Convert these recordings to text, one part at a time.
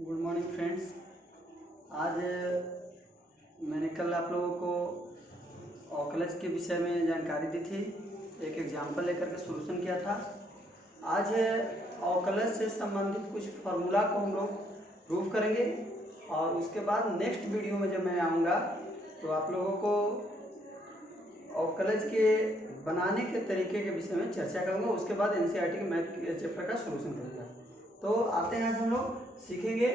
Good morning friends. आज मैंने कल आप लोगों को ऑकलज के विषय में जानकारी दी थी, एक एग्जाम्पल लेकर के सॉल्यूशन किया था। आज ऑकलज से संबंधित कुछ फार्मूला को हम लोग प्रूव करेंगे और उसके बाद नेक्स्ट वीडियो में जब मैं आऊँगा तो आप लोगों को ऑकलज के बनाने के तरीके के विषय में चर्चा करूँगा। उसके बाद एनसीईआरटी के मैथ के चैप्टर का सॉल्यूशन करूँगा। तो आते हैं, आज हम लोग सीखेंगे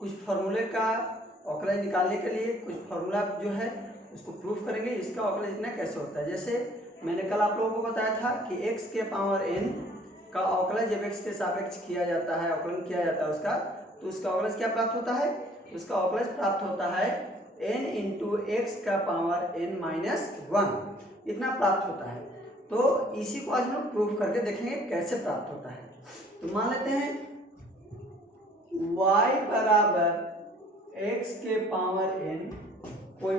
कुछ फार्मूले का ऑकलज निकालने के लिए। कुछ फार्मूला जो है उसको प्रूफ करेंगे, इसका ऑकलज इतना कैसे होता है। जैसे मैंने कल आप लोगों को बताया था कि x के पावर n का ऑकलज जब x के सापेक्ष किया जाता है, ऑकलन किया जाता है उसका, तो उसका ऑकलज क्या प्राप्त होता है। उसका ऑकलज प्राप्त होता है n इंटू एक्स का पावर n माइनस 1, इतना प्राप्त होता है। तो इसी को आज हम लोग प्रूफ करके देखेंगे कैसे प्राप्त होता है। तो मान लेते हैं y बराबर x के पावर n, कोई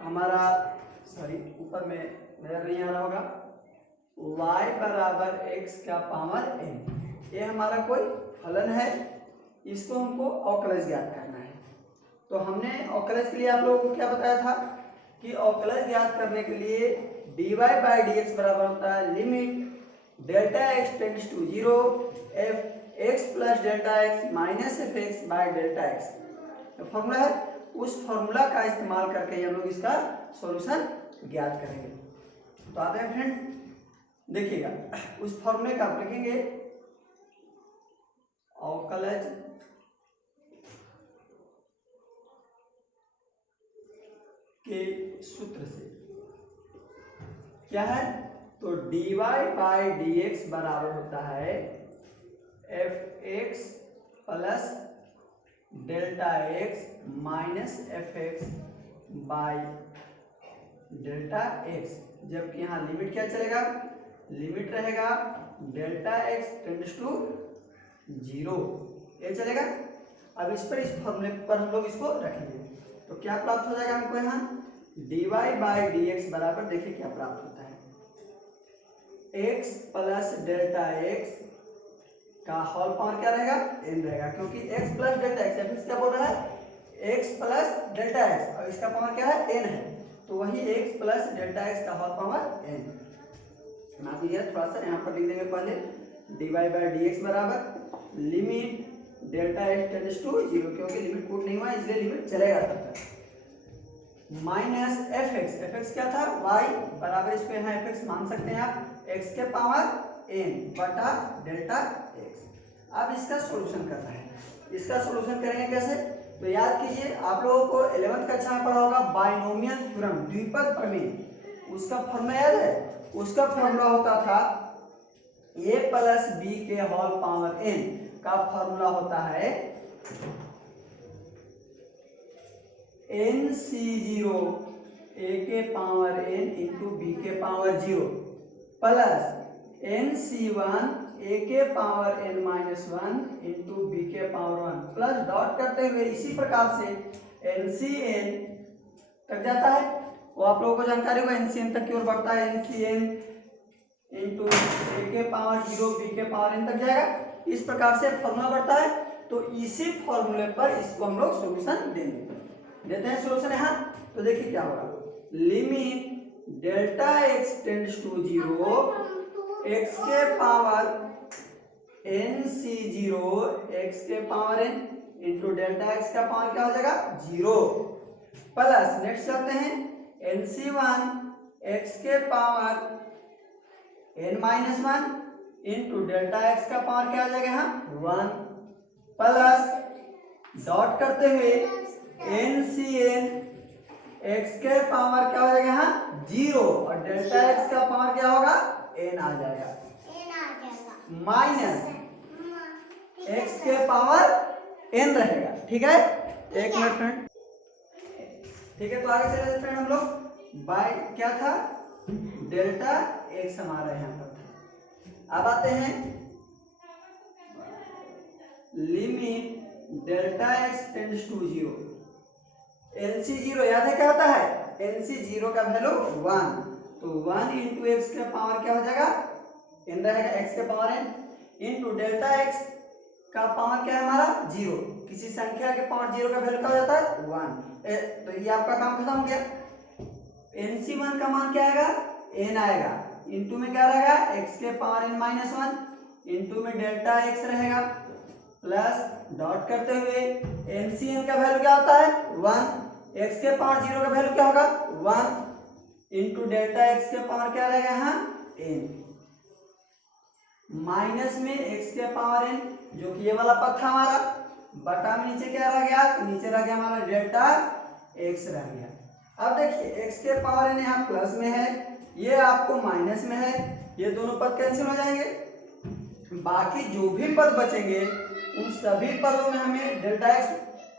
हमारा ऊपर में नजर नहीं आ रहा होगा, y बराबर x का पावर n, ये हमारा कोई फलन है, इसको हमको ऑकलज ज्ञात करना है। तो हमने ऑकलज के लिए आप लोगों को क्या बताया था कि ऑकलज ज्ञात करने के लिए dy बाई डी एक्स बराबर होता है limit delta x tends to 0 f x plus delta x minus f x by delta x. Formula है, उस फॉर्मूला का इस्तेमाल करके हम लोग इसका सॉल्यूशन ज्ञात करेंगे। तो आते हैं फ्रेंड, देखिएगा उस फॉर्मूले का आप लिखेंगे ऑकलज के सूत्र से क्या है, तो dy बाई डी एक्स बराबर होता है F x plus delta x minus f x by delta x. जबकि यहाँ लिमिट क्या चलेगा, लिमिट रहेगा डेल्टा एक्स टेंड्स टू 0, ये चलेगा। अब इस फॉर्मूले पर हम लोग इसको रखेंगे तो क्या प्राप्त हो जाएगा हमको, यहाँ dy बाई डी एक्स बराबर, देखिए क्या प्राप्त होता है, x प्लस डेल्टा एक्स का होल पावर क्या रहेगा, n रहेगा, क्योंकि x plus delta x, F क्या बोल रहा है, x प्लस डेल्टा एक्स और इसका पावर क्या है, n है, तो वही x प्लस डेल्टा एक्स का होल पावर n। ना दिया थोड़ा सा यहाँ पर लिख देंगे पहले, dy बाई डी एक्स बराबर limit delta x tends to 0, क्योंकि लिमिट पुट नहीं हुआ इसलिए लिमिट चलेगा तब तक, माइनस एफ एक्स क्या था, y बराबर, इसको यहाँ एफ एक्स मान सकते हैं आप, x के पावर n बटा डेल्टा x। अब इसका सॉल्यूशन करना है। इसका सॉल्यूशन करेंगे कैसे, तो याद कीजिए आप लोगों को 11th कक्षा में पढ़ा होगा बाइनोमियल थ्योरम, द्विपद प्रमेय, उसका फॉर्मूला याद है। उसका फॉर्मूला होता था a प्लस बी के होल पावर n का फॉर्मूला होता है nc0 a के पावर n इंटू बी के पावर 0 प्लस nc1 a के power n minus 1 into b के पावर 1 प्लस डॉट करते हुए इसी प्रकार से ncn तक जाता है। वो आप लोगों को जानकारी होगा, ncn तक की ओर बढ़ता है, ncn इंटू a के पावर 0 b के पावर n तक जाएगा। इस प्रकार से फॉर्मूला बढ़ता है। तो इसी फॉर्मूले पर इसको हम लोग सॉल्यूशन देते हैं सॉल्यूशन यहाँ। तो देखिए क्या होगा, limit delta x tends to 0 x के पावर nc0 एक्स के power n into delta x का पावर क्या हो जाएगा 0 प्लस नेक्स्ट चलते हैं nc1 एक्स के power n minus 1 into delta x का पावर क्या आ जाएगा यहाँ 1 प्लस डॉट करते हुए ncn x के पावर क्या हो जाएगा यहाँ 0 और डेल्टा x का पावर क्या होगा n आ जाएगा माइनस x के पावर n रहेगा। ठीक है, एक मिनट फ्रेंड, ठीक है। तो आगे चले फ्रेंड, हम लोग बाय क्या था, डेल्टा x हमारा यहाँ पर था। अब आते हैं limit delta x tends to 0, nc0 याद है क्या होता है, nc0 का वैल्यू 1, तो 1 इंटू एक्स का पावर क्या हो जाएगा n रहेगा, x के power n into delta x का पावर क्या है हमारा 0, किसी संख्या के पावर 0 का वैल्यू क्या हो जाता है 1। तो ये आपका काम खत्म हो गया। NC1 का मान क्या आएगा n आएगा, इनटू में क्या रहेगा x के पावर n माइनस 1, इनटू में डेल्टा x रहेगा, प्लस डॉट करते हुए NCn का वैल्यू क्या होता है 1, x के पावर 0 का वैल्यू क्या होगा 1, इनटू डेल्टा x के पावर क्या रहेगा यहाँ n, माइनस में x के पावर n जो कि ये वाला पद था हमारा, बटा में नीचे क्या रह गया, तो नीचे रह गया हमारा डेल्टा x रह गया। अब देखिए x के पावर n यहाँ प्लस में है, ये आपको माइनस में है, ये दोनों पद कैंसिल हो जाएंगे, बाकी जो भी पद बचेंगे उन सभी पदों में हमें डेल्टा x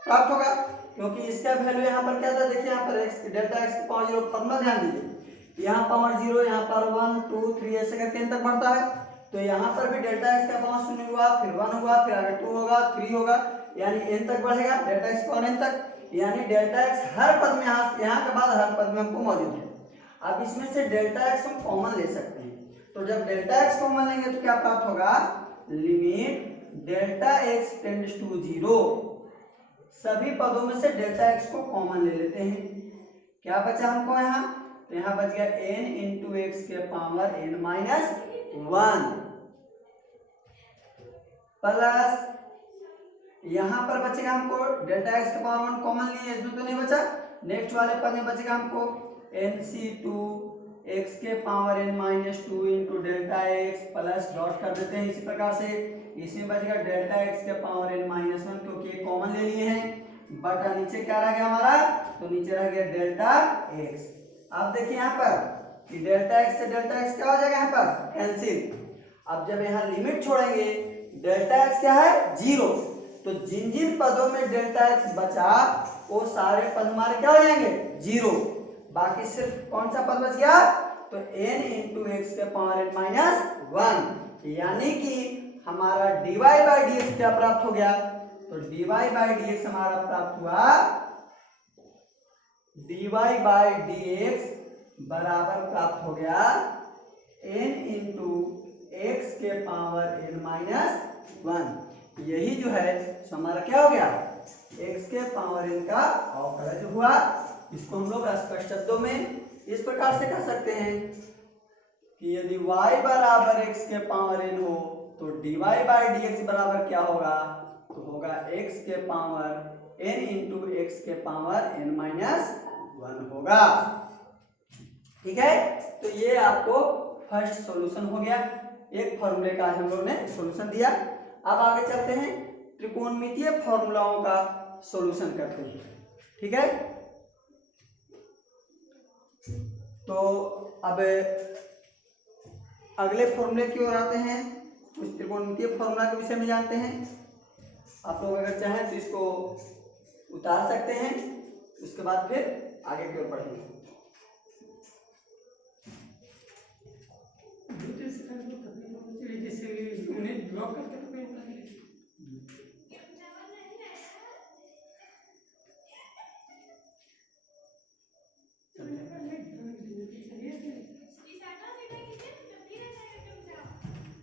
प्राप्त होगा, क्योंकि इसका वैल्यू यहाँ पर क्या था, देखिए यहाँ पर x डेल्टा x की पावर 0 फॉर्मूला ध्यान दीजिए, यहाँ पावर 0, यहाँ पर 1 2 3 ऐसे करके n तक बढ़ता है, तो यहाँ पर भी डेल्टा x का पावर 0 हुआ, फिर 1 हुआ, फिर आगे 2 होगा, 3 होगा, यानी n तक बढ़ेगा, डेल्टा x पावर n तक, यानी डेल्टा x हर पद में यहाँ के बाद हर पद में हमको मौजूद है। अब इसमें से डेल्टा x हम कॉमन ले सकते हैं, तो जब डेल्टा x कॉमन लेंगे तो क्या प्राप्त होगा, limit delta x tends to 0, सभी पदों में से डेल्टा x को कॉमन ले लेते हैं, क्या बचा हमको यहाँ, तो यहाँ बच गया n इंटू एक्स के पावर n माइनस 1 प्लस यहाँ पर बचेगा हमको डेल्टा x का पावर 1 कॉमन लिए, इसमें तो नहीं बचा, नेक्स्ट वाले पद में बचेगा हमको NC2 x के power n minus 2 into delta x plus dot कर देते हैं इसी प्रकार से, इसमें बचेगा डेल्टा x के पावर n माइनस 1 क्योंकि ये कॉमन ले लिए हैं, बटा नीचे क्या रह गया हमारा, तो नीचे रह गया डेल्टा x। अब देखिए यहाँ पर कि डेल्टा x से डेल्टा x क्या हो जाएगा यहाँ पर कैंसिल, अब जब यहाँ लिमिट छोड़ेंगे डेल्टा x क्या है 0, तो जिन जिन पदों में डेल्टा x बचा वो सारे पद हमारे क्या हो जाएंगे 0, बाकी सिर्फ कौन सा पद बच गया, तो n इंटू एक्स के पावर n माइनस 1, यानी कि हमारा dy बाई डी एक्स क्या प्राप्त हो गया, तो dy बाई डी एक्स हमारा प्राप्त हुआ, dy बाई डी एक्स बराबर प्राप्त हो गया n इंटू एक्स के पावर n माइनस 1, यही जो है तो हमारा क्या हो गया x के पावर n का अवकलज हुआ। इसको हम लोग स्पष्ट शब्दों में इस प्रकार से कह सकते हैं कि यदि y बराबर x के पावर n हो तो dy बाई डी एक्स बराबर क्या होगा, तो होगा x के पावर n इंटू एक्स के पावर n माइनस 1 होगा। ठीक है, तो ये आपको फर्स्ट सॉल्यूशन हो गया, एक फॉर्मूले का हम लोग ने सॉल्यूशन दिया। अब आगे चलते हैं त्रिकोणमितीय फॉर्मूलाओं का सॉल्यूशन करते हैं। ठीक है, तो अब अगले फॉर्मूले की ओर आते हैं, कुछ त्रिकोणमितीय फॉर्मूला के विषय में जानते हैं। आप लोग अगर चाहें तो इसको उतार सकते हैं, उसके बाद फिर आगे की ओर बढ़ेंगे।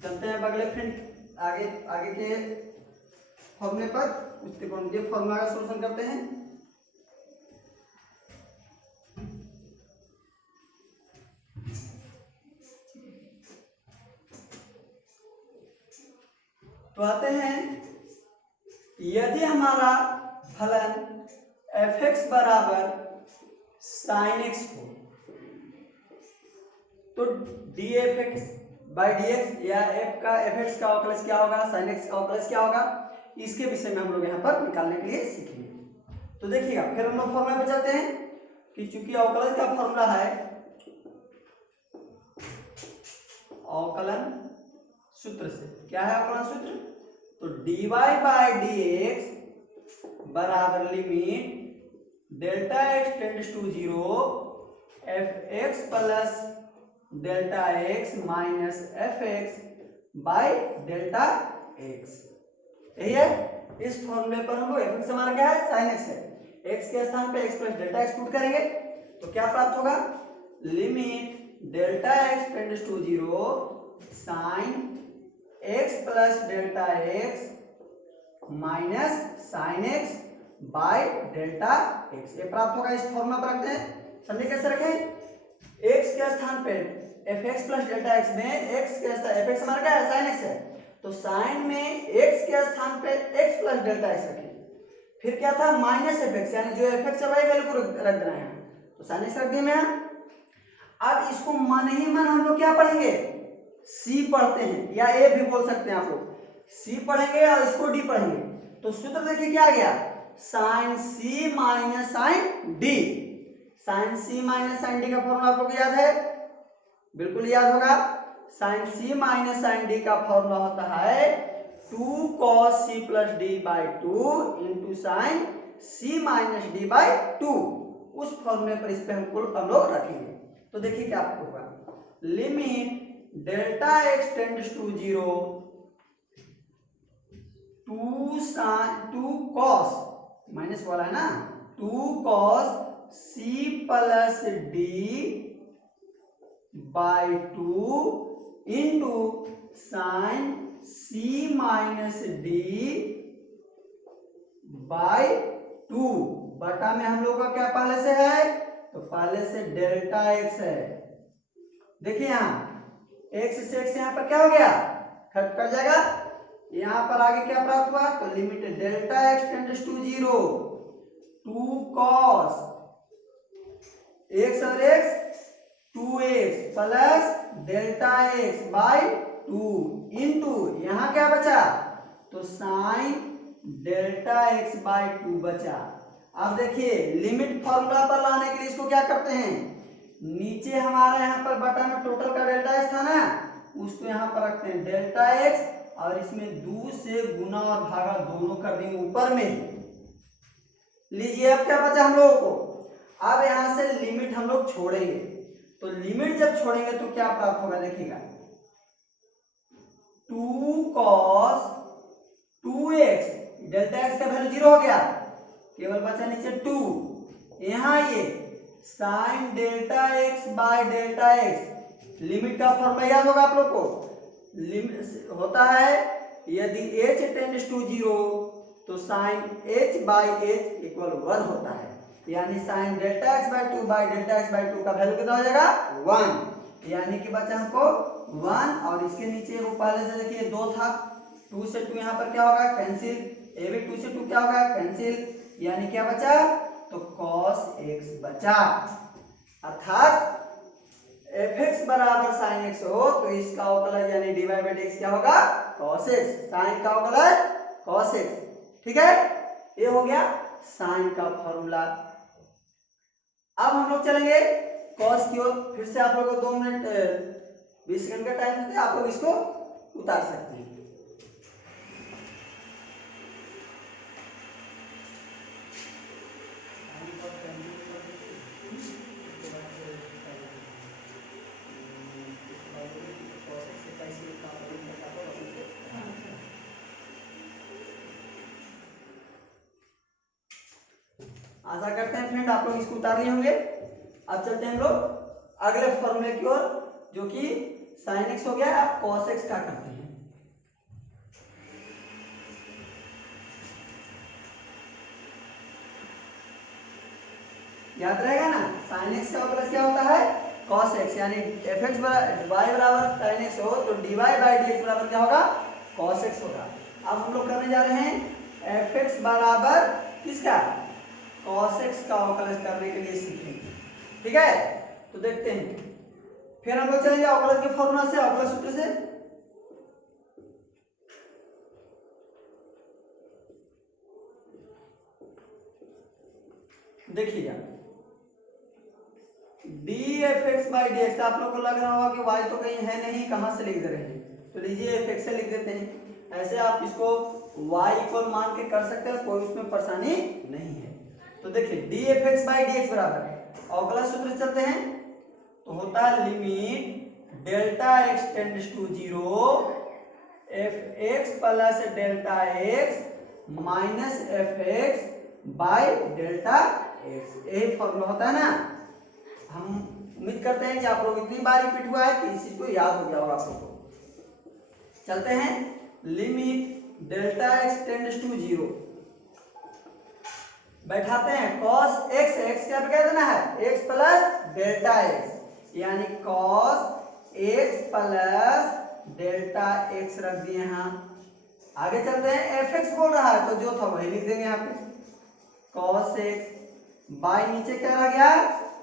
चलते हैं अगले फ्रेंड आगे के फॉर्मूले पर, उस त्रिकोणमितीय फॉर्मूला का सॉल्यूशन करते हैं। तो आते हैं, यदि हमारा फलन f(x) बराबर sin x हो तो df(x) बाई dx या f(x) का अवकलज क्या होगा, sin x का अवकलज क्या होगा, इसके विषय में हम लोग यहाँ पर निकालने के लिए सीखेंगे। तो देखिएगा, फिर हम लोग फॉर्मूला पे चलते हैं कि चूंकि अवकलज का फॉर्मूला है अवकलन सूत्र से, क्या है अवकलन सूत्र, तो dy बाई डी एक्स बराबर limit delta x tends to 0 f(x) plus delta x minus f(x) by delta x। यही है, इस फॉर्मूले पर हम लोग f(x) हमारा क्या है sin x है, x के स्थान पे x plus delta x put करेंगे तो क्या प्राप्त होगा, limit delta x tends to 0 sine x plus delta x minus sine x by delta x, ये प्राप्त होगा। इस फॉर्मूला पर रखते हैं, समझे कैसे रखें। एक्स के स्थान पे F x plus delta x में एक्स के स्थान एफ एक्स हमारा क्या है, साइन एक्स है, तो साइन में एक्स के स्थान पे एक्स प्लस डेल्टा एक्स रखें। फिर क्या था, माइनस एफ एक्स, यानी जो एफ एक्स है वही वैल्यू को रख देना है, तो साइन एक्स रख दिए मैं। अब इसको मन ही मन हम लोग क्या पढ़ेंगे, सी पढ़ते हैं, या ए भी बोल सकते हैं आप लोग। सी पढ़ेंगे और इसको डी पढ़ेंगे, तो सूत्र देखिए क्या आ गया, sine c minus sine d. Sine c minus sine d का फॉर्मूला आप लोग को याद है, बिल्कुल याद होगा। Sine c minus sine d का फॉर्मूला होता है 2 cos c plus d by 2 into sine c minus d by 2। उस फॉर्मूले पर इस पे हम लोग रखेंगे। तो देखिए क्या आपको होगा, limit delta x tends to 0 2 cos minus वाला है ना, 2 cos c plus d by 2 into sine c minus d by 2 बटा में हम लोग का क्या पहले से है, तो पहले से डेल्टा एक्स है। देखिए यहाँ एक्स से एक्स यहाँ पर क्या हो गया, कट कर जाएगा। यहाँ पर आगे क्या प्राप्त हुआ, तो limit delta x tends to 0 2 cos x और x 2x plus delta x by 2 into यहाँ क्या बचा, तो साइन डेल्टा एक्स बाई 2 बचा। अब देखिए लिमिट फॉर्मूला पर लाने के लिए इसको क्या करते हैं, नीचे हमारा यहाँ पर बटा में टोटल का डेल्टा एक्स था ना, उसको यहाँ पर रखते हैं डेल्टा एक्स, और इसमें 2 से गुना और भागा दोनों कर देंगे ऊपर में। लीजिए अब क्या बचा हम लोगों को, अब यहाँ से लिमिट हम लोग छोड़ेंगे, तो लिमिट जब छोड़ेंगे तो क्या प्राप्त होगा, देखिएगा 2 cos 2x, डेल्टा एक्स का वैल्यू 0 हो गया, केवल बचा नीचे 2। यहाँ ये sign delta x by delta x, limit का फॉर्मूला याद होगा आप लोग को, लिमिट होता है यदि h टेंड्स टू 0 तो sine h by h equal 1 होता है, यानी sine delta x by 2 by delta x by 2 का वैल्यू कितना हो जाएगा 1, यानी कि बचा हमको 1। और इसके नीचे वो पहले से देखिए 2 था, 2 से 2 यहाँ पर क्या होगा, कैंसिल, ये भी 2 से 2 क्या होगा, कैंसिल, यानी क्या बचा, तो cos x बचा। अर्थात एफ एक्स बराबर साइन एक्स हो तो इसका अवकलज यानी d y by d x क्या होगा, cos x, साइन का अवकलज cos x, ठीक है। ये हो गया साइन का फॉर्मूला। अब हम लोग चलेंगे cos की ओर, फिर से आप लोगों को 2 मिनट 20 सेकंड का टाइम देते हैं, आप लोग इसको उतार सकते हैं। आशा करते हैं फ्रेंड आप लोग इसको उतार लिए होंगे। अब चलते हैं हम लोग अगले फॉर्मूले की ओर, जो कि साइन एक्स हो गया, आप कॉस एक्स का करते हैं। याद रहेगा ना, साइन एक्स का प्लस क्या होता है, कॉस एक्स, यानी एफ एक्स वाई बराबर साइन एक्स हो तो d y by d x बराबर क्या होगा, कॉस एक्स होगा। अब हम लोग करने जा रहे हैं एफ एक्स बराबर किसका, cos x का अवकलज करने के लिए सीखेंगे, ठीक है। तो देखते हैं, फिर हम लोग चलेंगे अवकलज के फॉर्मूला से, अवकलज सूत्र से। देखिएगा D f x by d x, आप लोग को लग रहा होगा कि y तो कहीं है नहीं, कहां से लिख दे रहे हैं, तो लीजिए एफ एक्स से लिख देते हैं। ऐसे आप इसको y इक्वल मान के कर सकते हैं, कोई उसमें परेशानी नहीं है। तो देखिए d f x by d x बराबर अवकलज सूत्र से चलते हैं, तो होता है limit delta x tends to 0 f x plus delta x minus f x by delta x, यही फॉर्मूला होता है ना। हम उम्मीद करते हैं कि आप लोग इतनी बार रिपीट हुआ है कि इस चीज को याद हो गया होगा आप लोगों को। चलते हैं, limit delta x tends to 0 बैठाते हैं cos x, x क्या क्या देना है x प्लस डेल्टा x, यानी cos x plus delta x रख दिए यहाँ। आगे चलते हैं fx बोल रहा है तो जो था वही लिख देंगे यहाँ पे cos x बाय नीचे क्या रह गया,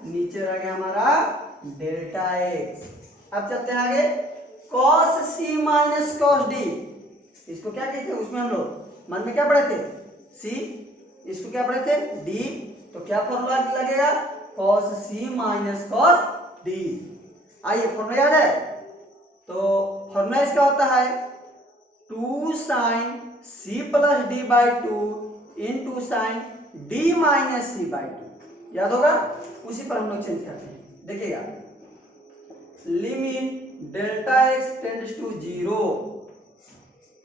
नीचे रह गया हमारा डेल्टा x। अब चलते हैं आगे cos c minus cos d, इसको क्या कहते हैं उसमें हम लोग मन में क्या पढ़े थे c, इसको क्या पढ़े थे d, तो क्या फॉर्मूला लगेगा cos c minus cos d। आइए फॉर्मूला याद है, तो फॉर्मूला इसका होता है 2 sin c plus d by 2 into sine d माइनस c बाई 2, याद होगा। उसी पर हम लोग चेंज करते हैं, देखिएगा limit delta x tends to 0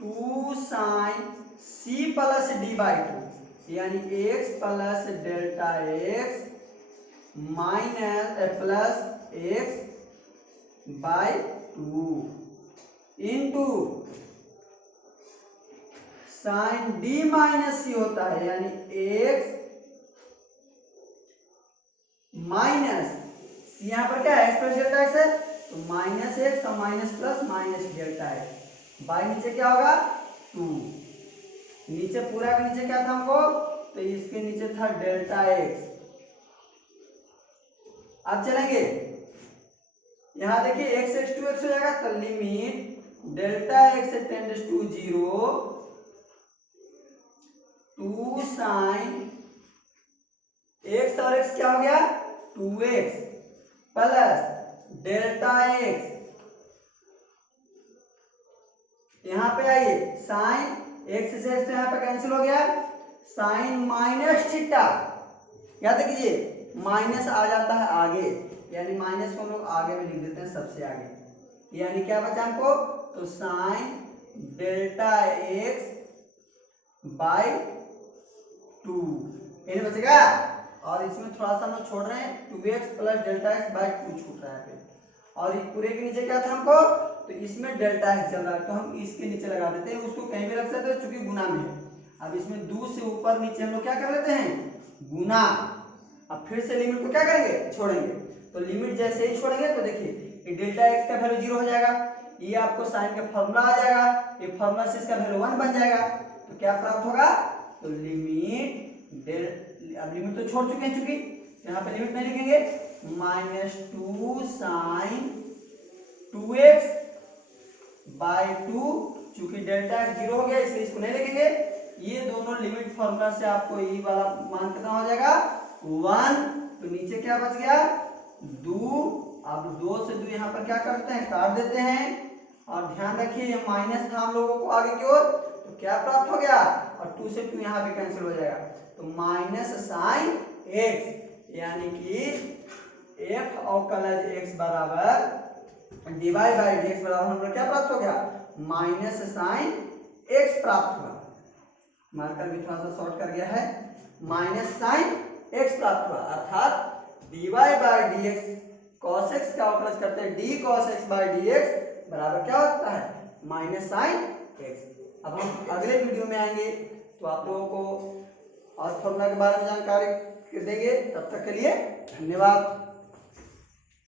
2 sin c plus d by 2, यानी x plus delta x minus plus x by 2 into sine d माइनस c होता है, यानी x माइनस c, यहाँ पर क्या है x प्लस डेल्टा x है तो माइनस x और minus plus minus delta x, by नीचे क्या होगा 2, नीचे पूरा के नीचे क्या था हमको, तो इसके नीचे था डेल्टा x। अब चलेंगे यहां देखिए x एक्स टू एक्स हो जाएगा, तो limit delta x tends to 0 2 sine x और x क्या हो गया 2x प्लस डेल्टा x, यहां पे आइए साइन x से x तो यहाँ पे कैंसिल हो गया, साइन माइनस थीटा, याद कीजिए माइनस आ जाता है आगे, यानी माइनस को हम लोग आगे में लिख देते हैं सबसे आगे, यानी क्या बचा हमको, तो साइन डेल्टा x बाई 2 ये बचेगा। और इसमें थोड़ा सा हम लोग छोड़ रहे हैं 2x plus delta x by 2 छूट रहा है पे, और पूरे के नीचे क्या था हमको, तो इसमें डेल्टा x चल रहा है तो हम इसके नीचे लगा देते हैं, उसको कहीं भी रख सकते हैं चूंकि गुना में है। अब इसमें 2 से ऊपर नीचे हम लोग क्या कर लेते हैं गुना, अब फिर से लिमिट को क्या करेंगे छोड़ेंगे, तो लिमिट जैसे ही छोड़ेंगे तो देखिए ये डेल्टा x का वैल्यू 0 हो जाएगा, ये आपको साइन का फॉर्मूला आ जाएगा, ये फॉर्मूला से इसका वैल्यू 1 बन जाएगा, तो क्या प्राप्त होगा, तो लिमिट अब लिमिट तो छोड़ चुके हैं चूंकि यहाँ पे लिमिट नहीं लिखेंगे, -2 साइन 2x बाई 2, चूंकि डेल्टा x 0 हो गया इसलिए इसको नहीं लिखेंगे, ये दोनों लिमिट फॉर्मूला से आपको ये वाला मान कितना हो जाएगा 1, तो नीचे क्या बच गया 2, अब 2 से 2 यहाँ पर क्या करते हैं काट देते हैं, और ध्यान रखिए ये माइनस था हम लोगों को आगे की ओर, तो क्या प्राप्त हो गया, और 2 से 2 यहाँ पे कैंसिल हो जाएगा, तो माइनस साइन x, यानी कि f अवकलज x बराबर डिवाइड बाई dx बराबर हम लोग क्या प्राप्त हो गया माइनस साइन x प्राप्त हुआ, मार्कर भी थोड़ा सा शॉर्ट कर गया है, माइनस साइन x प्राप्त हुआ, अर्थात dy by dx cos x का अवकलज करते हैं d cos x by dx बराबर क्या होता है माइनस साइन x। अब हम अगले वीडियो में आएंगे तो आप लोगों को और फॉर्मूला के बारे में जानकारी देंगे, तब तक के लिए धन्यवाद।